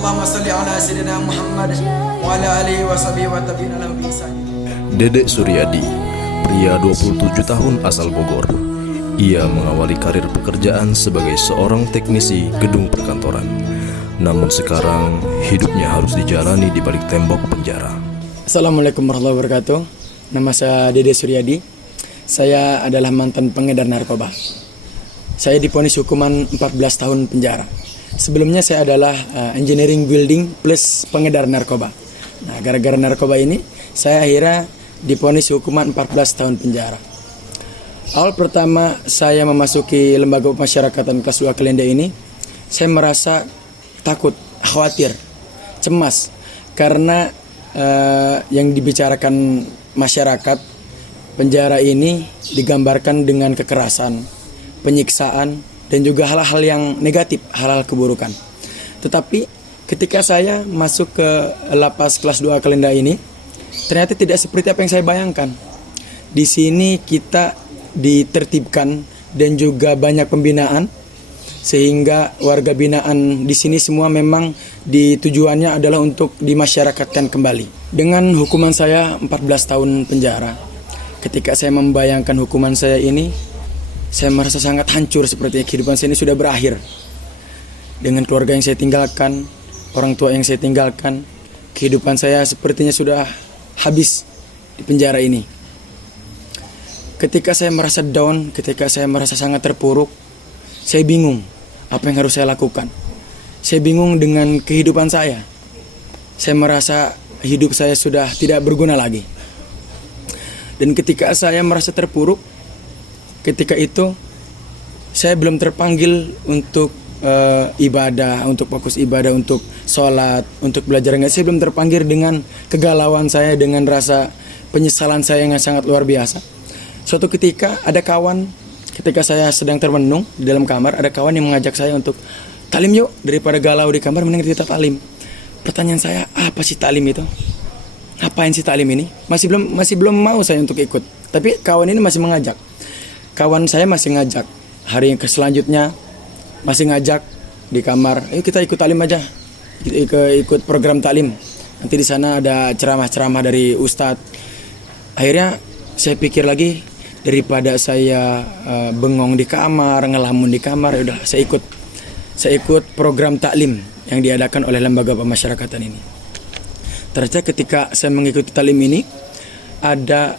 Allahumma salli ala sayyidina Muhammad wa ala alihi wa sahbihi wa tabi'in lahum bi ihsan. Dedek Suryadi, pria 27 tahun asal Bogor. Ia mengawali karir pekerjaan sebagai seorang teknisi gedung perkantoran. Namun sekarang hidupnya harus dijalani di balik tembok penjara. Assalamualaikum warahmatullahi wabarakatuh. Nama saya Dedek Suryadi. Saya adalah mantan pengedar narkoba. Saya divonis hukuman 14 tahun penjara. Sebelumnya saya adalah engineering building plus pengedar narkoba. Nah, gara-gara narkoba ini saya akhirnya divonis hukuman 14 tahun penjara. Awal pertama saya memasuki lembaga pemasyarakatan kelas 2 Klenda ini, saya merasa takut, khawatir, cemas karena yang dibicarakan masyarakat penjara ini digambarkan dengan kekerasan, penyiksaan, dan juga hal-hal yang negatif, hal-hal keburukan. Tetapi ketika saya masuk ke lapas kelas 2 Klenda ini, ternyata tidak seperti apa yang saya bayangkan. Di sini kita ditertibkan dan juga banyak pembinaan, sehingga warga binaan di sini semua memang tujuannya adalah untuk dimasyarakatkan kembali. Dengan hukuman saya 14 tahun penjara, ketika saya membayangkan hukuman saya ini, saya merasa sangat hancur, sepertinya kehidupan saya ini sudah berakhir. Dengan keluarga yang saya tinggalkan, orang tua yang saya tinggalkan, kehidupan saya sepertinya sudah habis di penjara ini. Ketika saya merasa down, ketika saya merasa sangat terpuruk, saya bingung apa yang harus saya lakukan. Saya bingung dengan kehidupan saya. Saya merasa hidup saya sudah tidak berguna lagi. Dan ketika saya merasa terpuruk, ketika itu saya belum terpanggil untuk ibadah, untuk fokus ibadah, untuk sholat, untuk belajar. Saya belum terpanggil dengan kegalauan saya, dengan rasa penyesalan saya yang sangat luar biasa. Suatu ketika ada kawan, ketika saya sedang termenung di dalam kamar, ada kawan yang mengajak saya untuk talim yuk, daripada galau di kamar mending kita talim. Pertanyaan saya, apa sih talim itu? Ngapain sih talim ini? Masih belum mau saya untuk ikut. Tapi kawan ini masih mengajak. Kawan saya masih ngajak. Hari yang selanjutnya masih ngajak di kamar, ayo kita ikut talim aja. Ikut program talim. Nanti di sana ada ceramah-ceramah dari ustadz. Akhirnya saya pikir lagi, daripada saya bengong di kamar, ngelamun di kamar, ya udah saya ikut program taklim yang diadakan oleh lembaga pemasyarakatan ini. Ternyata ketika saya mengikuti taklim ini, ada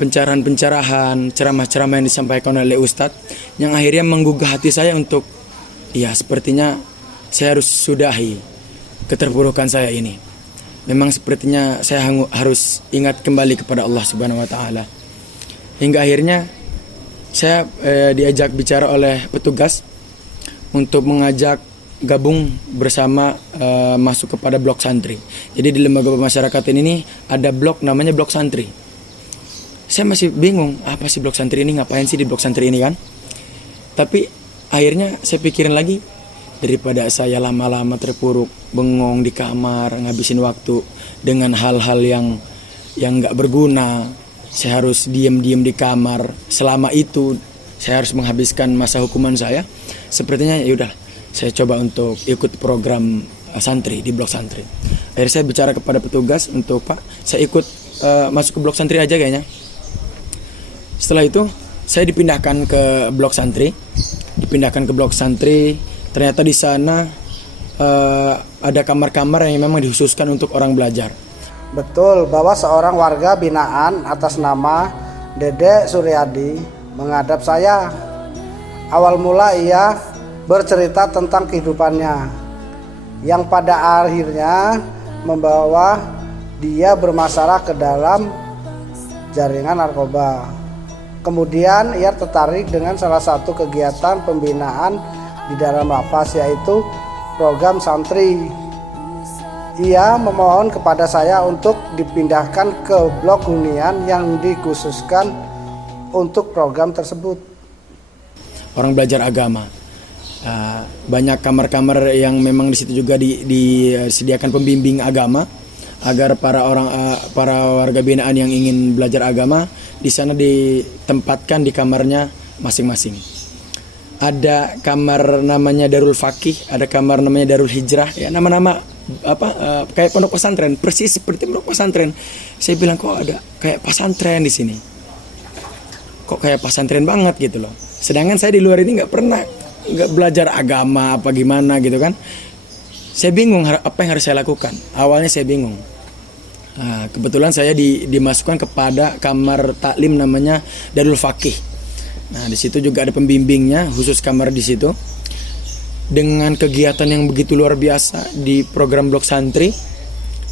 pencerahan-pencerahan, ceramah-ceramah yang disampaikan oleh ustadz yang akhirnya menggugah hati saya untuk, ya sepertinya saya harus sudahi keterpurukan saya ini. Memang sepertinya saya harus ingat kembali kepada Allah Subhanahu wa Ta'ala. Hingga akhirnya saya diajak bicara oleh petugas untuk mengajak gabung bersama masuk kepada blok santri. Jadi di lembaga pemasyarakatan ini ada blok namanya blok santri. Saya masih bingung, apa sih blok santri ini, ngapain sih di blok santri ini kan? Tapi akhirnya saya pikirin lagi, daripada saya lama-lama terpuruk, bengong di kamar, ngabisin waktu dengan hal-hal yang gak berguna. Saya harus diam-diam di kamar. Selama itu saya harus menghabiskan masa hukuman saya. Sepertinya ya udah, saya coba untuk ikut program santri di blok santri. Akhirnya saya bicara kepada petugas untuk, Pak, saya ikut masuk ke blok santri aja kayaknya. Setelah itu saya dipindahkan ke blok santri. Ternyata di sana ada kamar-kamar yang memang dikhususkan untuk orang belajar. Betul bahwa seorang warga binaan atas nama Dedek Suryadi menghadap saya. Awal mula ia bercerita tentang kehidupannya yang pada akhirnya membawa dia bermasalah ke dalam jaringan narkoba. Kemudian ia tertarik dengan salah satu kegiatan pembinaan di dalam lapas, yaitu program santri. Ia memohon kepada saya untuk dipindahkan ke blok hunian yang dikhususkan untuk program tersebut. Orang belajar agama, banyak kamar-kamar yang memang di situ juga disediakan pembimbing agama agar para warga binaan yang ingin belajar agama di sana ditempatkan di kamarnya masing-masing. Ada kamar namanya Darul Fakih, ada kamar namanya Darul Hijrah, ya nama-nama kayak pondok pesantren, persis seperti pondok pesantren. Saya bilang kok ada kayak pesantren di sini, kok kayak pesantren banget gitu loh. Sedangkan saya di luar ini nggak belajar agama apa gimana gitu kan. Saya bingung apa yang harus saya lakukan. Awalnya saya bingung. Nah, kebetulan saya dimasukkan kepada kamar taklim namanya Darul Faqih. Nah, di situ juga ada pembimbingnya, khusus kamar di situ. Dengan kegiatan yang begitu luar biasa di program blok santri,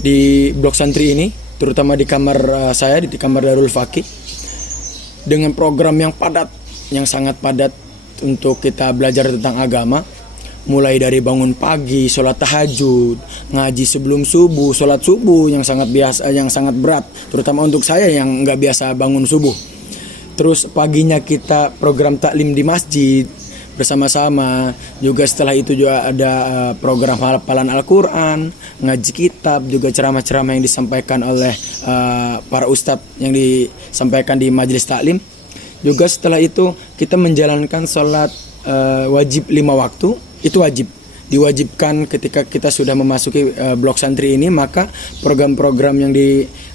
di blok santri ini, terutama di kamar saya di kamar Darul Faqih, dengan program yang padat, yang sangat padat untuk kita belajar tentang agama. Mulai dari bangun pagi, sholat tahajud, ngaji sebelum subuh, sholat subuh yang sangat biasa, yang sangat berat, terutama untuk saya yang nggak biasa bangun subuh. Terus paginya kita program taklim di masjid bersama-sama. Juga setelah itu juga ada program hafalan Al-Quran, ngaji kitab, juga ceramah-ceramah yang disampaikan oleh para ustadz yang disampaikan di majelis taklim. Juga setelah itu kita menjalankan sholat wajib 5 waktu. Itu wajib, diwajibkan ketika kita sudah memasuki blok santri ini, maka program-program yang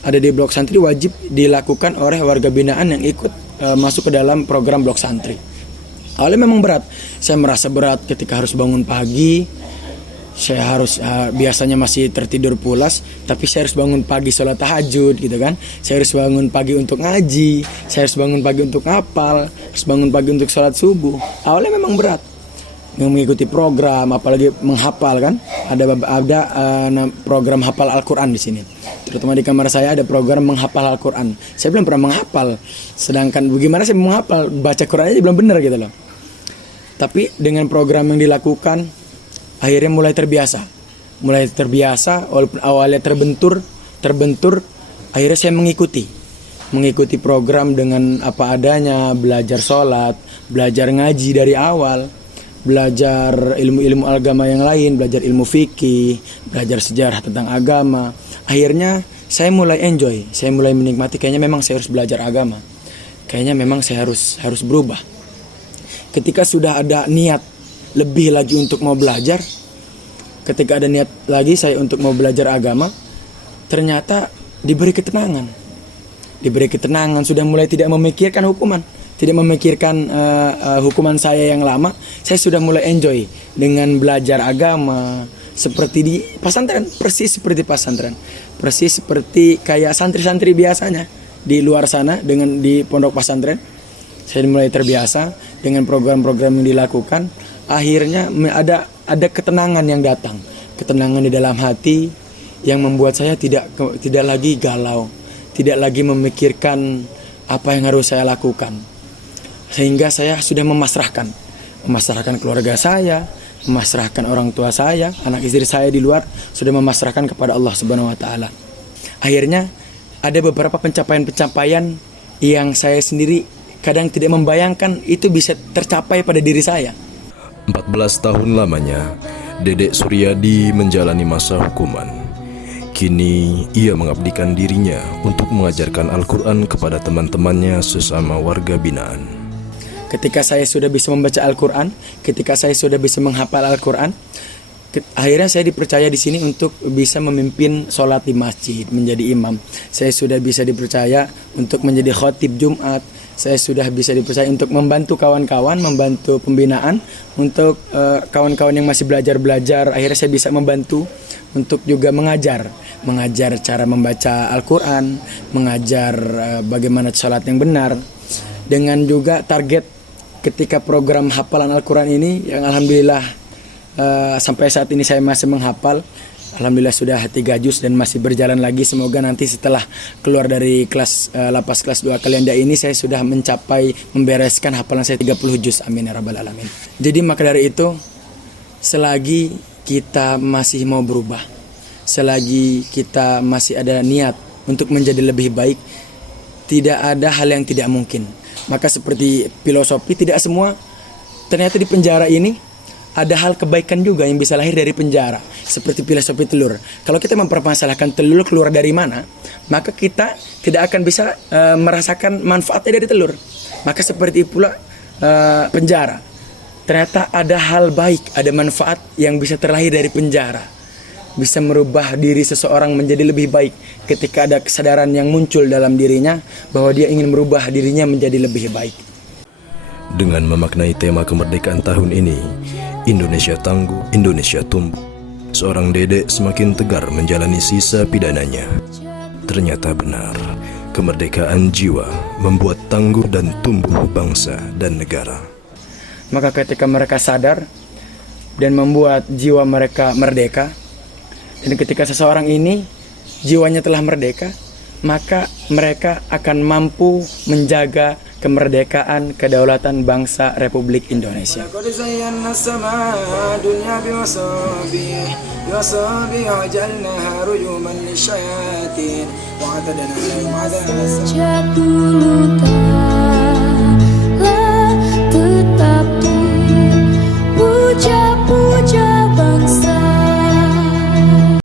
ada di blok santri wajib dilakukan oleh warga binaan yang ikut masuk ke dalam program blok santri. Awalnya memang berat, saya merasa berat ketika harus bangun pagi. Saya harus biasanya masih tertidur pulas, tapi saya harus bangun pagi sholat tahajud gitu kan. Saya harus bangun pagi untuk ngaji, saya harus bangun pagi untuk ngapal, harus bangun pagi untuk sholat subuh. Awalnya memang berat mengikuti program, apalagi menghafal kan. Ada program hafal Al-Quran di sini. Terutama di kamar saya ada program menghafal Al-Quran. Saya belum pernah menghafal. Sedangkan bagaimana saya menghafal, baca Quran aja belum benar gitu loh. Tapi dengan program yang dilakukan, akhirnya mulai terbiasa. Walaupun awalnya terbentur, akhirnya saya mengikuti program dengan apa adanya, belajar sholat, belajar ngaji dari awal, belajar ilmu-ilmu agama yang lain, belajar ilmu fikih, belajar sejarah tentang agama. Akhirnya saya mulai enjoy, saya mulai menikmati. Kayaknya memang saya harus belajar agama. Kayaknya memang saya harus berubah. Ketika sudah ada niat lebih lagi untuk mau belajar, ketika ada niat lagi saya untuk mau belajar agama, ternyata diberi ketenangan, sudah mulai tidak memikirkan hukuman. Tidak memikirkan hukuman saya yang lama, saya sudah mulai enjoy dengan belajar agama seperti di pesantren, persis seperti pesantren, persis seperti kayak santri-santri biasanya di luar sana dengan di pondok pesantren. Saya mulai terbiasa dengan program-program yang dilakukan. Akhirnya ada ketenangan yang datang, ketenangan di dalam hati yang membuat saya tidak lagi galau, tidak lagi memikirkan apa yang harus saya lakukan. Sehingga saya sudah memasrahkan keluarga saya, memasrahkan orang tua saya, anak istri saya di luar, sudah memasrahkan kepada Allah Subhanahu wa taala. Akhirnya ada beberapa pencapaian-pencapaian yang saya sendiri kadang tidak membayangkan itu bisa tercapai pada diri saya. 14 tahun lamanya, Dedek Suryadi menjalani masa hukuman. Kini ia mengabdikan dirinya untuk mengajarkan Al-Quran kepada teman-temannya sesama warga binaan. Ketika saya sudah bisa membaca Al-Quran, ketika saya sudah bisa menghafal Al-Quran, akhirnya saya dipercaya di sini untuk bisa memimpin sholat di masjid, menjadi imam. Saya sudah bisa dipercaya untuk menjadi khotib Jumat. Saya sudah bisa dipercaya untuk membantu kawan-kawan, membantu pembinaan, untuk kawan-kawan yang masih belajar. Akhirnya saya bisa membantu untuk juga mengajar cara membaca Al-Quran, mengajar bagaimana sholat yang benar. Dengan juga target ketika program hafalan Al-Quran ini yang alhamdulillah sampai saat ini saya masih menghafal. Alhamdulillah sudah 3 juz dan masih berjalan lagi. Semoga nanti setelah keluar dari lapas kelas 2 Kalianda ini saya sudah mencapai membereskan hafalan saya 30 juz. Amin ya rabbal alamin. Jadi maka dari itu, selagi kita masih mau berubah, selagi kita masih ada niat untuk menjadi lebih baik, tidak ada hal yang tidak mungkin. Maka seperti filosofi, tidak semua ternyata di penjara ini ada hal kebaikan juga yang bisa lahir dari penjara. Seperti filosofi telur. Kalau kita mempermasalahkan telur keluar dari mana, maka kita tidak akan bisa merasakan manfaatnya dari telur. Maka seperti pula penjara. Ternyata ada hal baik, ada manfaat yang bisa terlahir dari penjara. bisa merubah diri seseorang menjadi lebih baik ketika ada kesadaran yang muncul dalam dirinya bahwa dia ingin merubah dirinya menjadi lebih baik. Dengan memaknai tema kemerdekaan tahun ini, Indonesia tangguh, Indonesia tumbuh, seorang Dede semakin tegar menjalani sisa pidananya. Ternyata benar, kemerdekaan jiwa membuat tangguh dan tumbuh bangsa dan negara. Maka ketika mereka sadar dan membuat jiwa mereka merdeka, dan ketika seseorang ini jiwanya telah merdeka, maka mereka akan mampu menjaga kemerdekaan kedaulatan bangsa Republik Indonesia. لقد زينا السماء الدنيا بمصابيح وجعلناها رجوما للشياطين وأعتدنا لهم عذاب السعير.